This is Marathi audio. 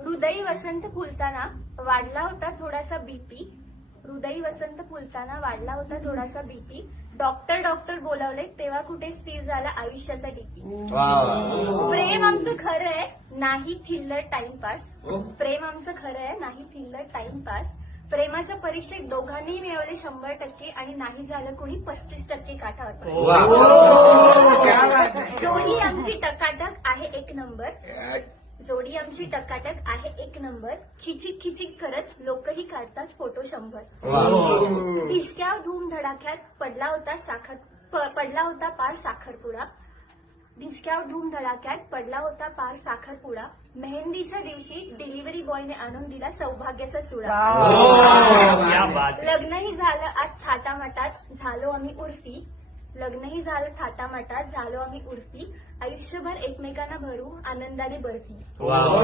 हृदयी वसंत फुलताना वाढला होता थोडासा बीपी. हृदयी वसंत फुलताना वाढला होता थोडासा बीपी. डॉक्टर डॉक्टर बोलावले तेव्हा कुठे स्थिर झाला आयुष्याचा डीपी. प्रेम आमचं खरं आहे नाही थिल्लर टाइमपास. प्रेम आमचं खरं आहे नाही थिल्लर टाइमपास. प्रेमाच्या परीक्षेत दोघांनी मिळवले 100% आणि नाही झालं कोणी 35% काठावर. जोडी आमची टकाटक आहे एक नंबर. जोडी आमची टकाटक आहे एक नंबर. खिचिक खिचिक करत लोकही काढतात फोटो 100. ढिशक्या धूम धडाक्यात पडला होता पार साखरपुडा. ढिशक्या धूम धडाक्यात पडला होता पार साखरपुडा. मेहंदीच्या दिवशी डिलिव्हरी बॉयने आणून दिला सौभाग्याचा चुडा. लग्नही झालं आज थाटामाटात झालो आम्ही उर्फी. लग्नही झालं थाटामाटात झालो आम्ही उर्फी. आयुष्यभर एकमेकांना भरू आनंदाने बर्फी.